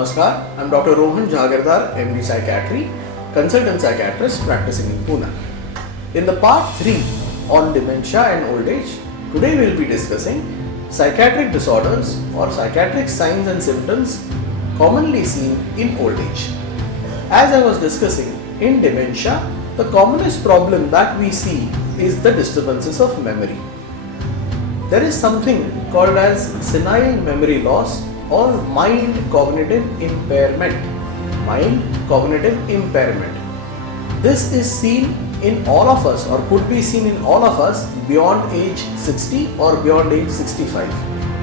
Namaskar, I'm Dr. Rohan Jagirdar, MD Psychiatry, consultant psychiatrist practicing in Pune. In the part 3 on dementia and old age, today we'll be discussing psychiatric disorders or psychiatric signs and symptoms commonly seen in old age. As I was discussing, in dementia, the commonest problem that we see is the disturbances of memory. There is something called as senile memory loss or mild cognitive impairment. Mild cognitive impairment. This is seen in all of us or could be seen in all of us beyond age 60 or beyond age 65.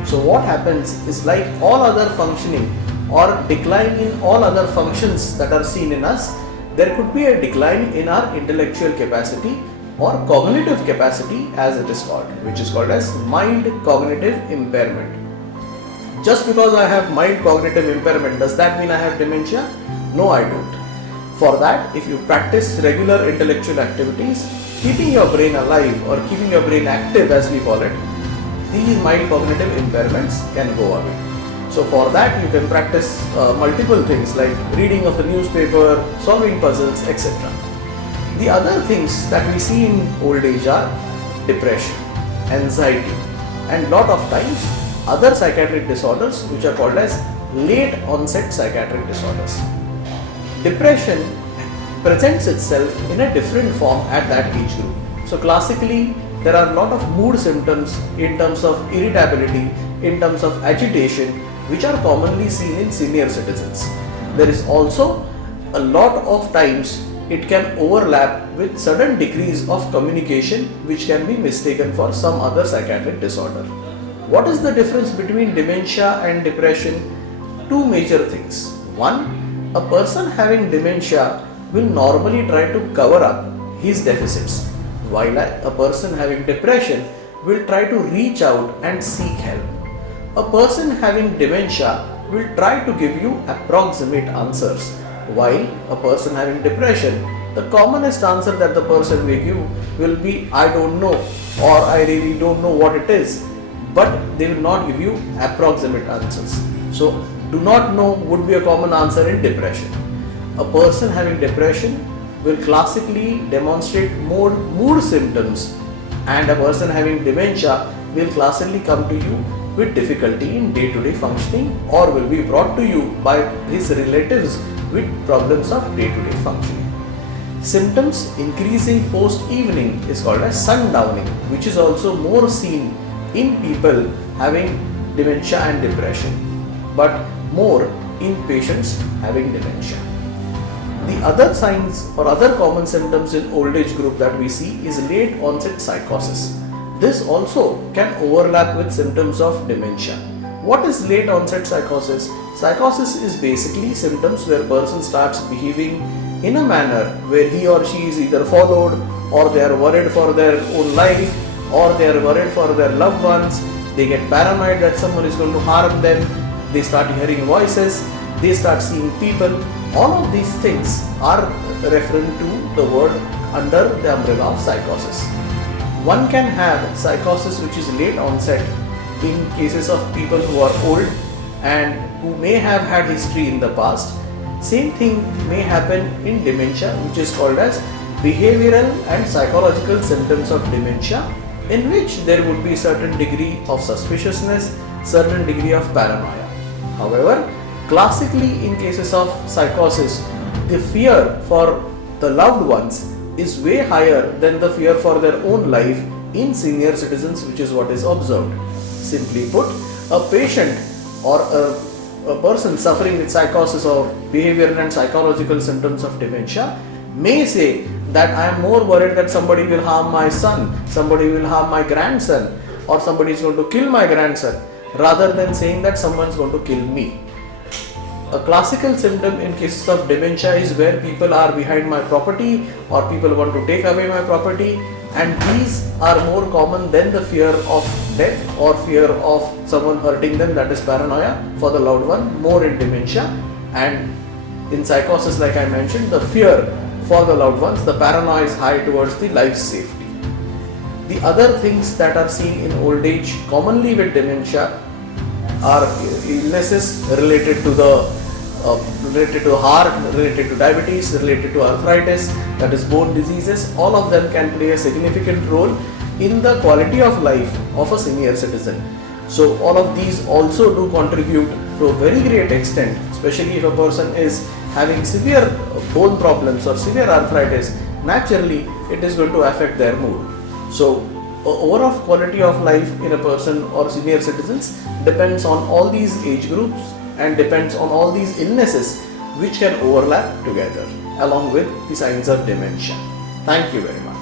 So what happens is, like all other functioning or decline in all other functions that are seen in us, there could be a decline in our intellectual capacity or cognitive capacity as it is called, which is called as mild cognitive impairment. Just because I have mild cognitive impairment, does that mean I have dementia? No, I don't. For that, if you practice regular intellectual activities, keeping your brain alive or keeping your brain active as we call it, these mild cognitive impairments can go away. So for that, you can practice multiple things like reading of the newspaper, solving puzzles, etc. The other things that we see in old age are depression, anxiety, and lot of times other psychiatric disorders which are called as late onset psychiatric disorders. Depression presents itself in a different form at that age group. So classically, there are a lot of mood symptoms in terms of irritability, in terms of agitation, which are commonly seen in senior citizens. There is also a lot of times it can overlap with sudden decrease of communication, which can be mistaken for some other psychiatric disorder. What is the difference between dementia and depression? Two major things. One, a person having dementia will normally try to cover up his deficits, while a person having depression will try to reach out and seek help. A person having dementia will try to give you approximate answers, while a person having depression, the commonest answer that the person will give will be I don't know or I really don't know what it is, but they will not give you approximate answers. So do not know would be a common answer in depression. A person having depression will classically demonstrate more mood symptoms, and a person having dementia will classically come to you with difficulty in day-to-day functioning or will be brought to you by his relatives with problems of day-to-day functioning. Symptoms increasing post-evening is called as sundowning, which is also more seen in people having dementia and depression, but more in patients having dementia. The other signs or other common symptoms in old age group that we see is late onset psychosis. This also can overlap with symptoms of dementia. What is late onset psychosis? Psychosis is basically symptoms where a person starts behaving in a manner where he or she is either followed, or they are worried for their own life, or they are worried for their loved ones. They get paranoid that someone is going to harm them. They start hearing voices. They start seeing people. All of these things are referring to the word under the umbrella of psychosis. One can have psychosis which is late onset in cases of people who are old and who may have had history in the past. Same thing may happen in dementia, which is called as behavioral and psychological symptoms of dementia, in which there would be certain degree of suspiciousness, certain degree of paranoia. However, classically in cases of psychosis, the fear for the loved ones is way higher than the fear for their own life in senior citizens, which is what is observed. Simply put, a patient or a person suffering with psychosis or behavioral and psychological symptoms of dementia may say that I am more worried that somebody will harm my son, somebody will harm my grandson, or somebody is going to kill my grandson, rather than saying that someone is going to kill me. A classical symptom in cases of dementia is where people are behind my property or people want to take away my property, and these are more common than the fear of death or fear of someone hurting them, that is paranoia for the loved one, more in dementia. And in psychosis, like I mentioned, the fear for the loved ones, the paranoia is high towards the life safety. The other things that are seen in old age commonly with dementia are illnesses related to the related to heart, related to diabetes, related to arthritis, that is bone diseases. All of them can play a significant role in the quality of life of a senior citizen. So all of these also do contribute to a very great extent, especially if a person is having severe bone problems or severe arthritis. Naturally it is going to affect their mood. So overall quality of life in a person or senior citizens depends on all these age groups and depends on all these illnesses which can overlap together along with the signs of dementia. Thank you very much.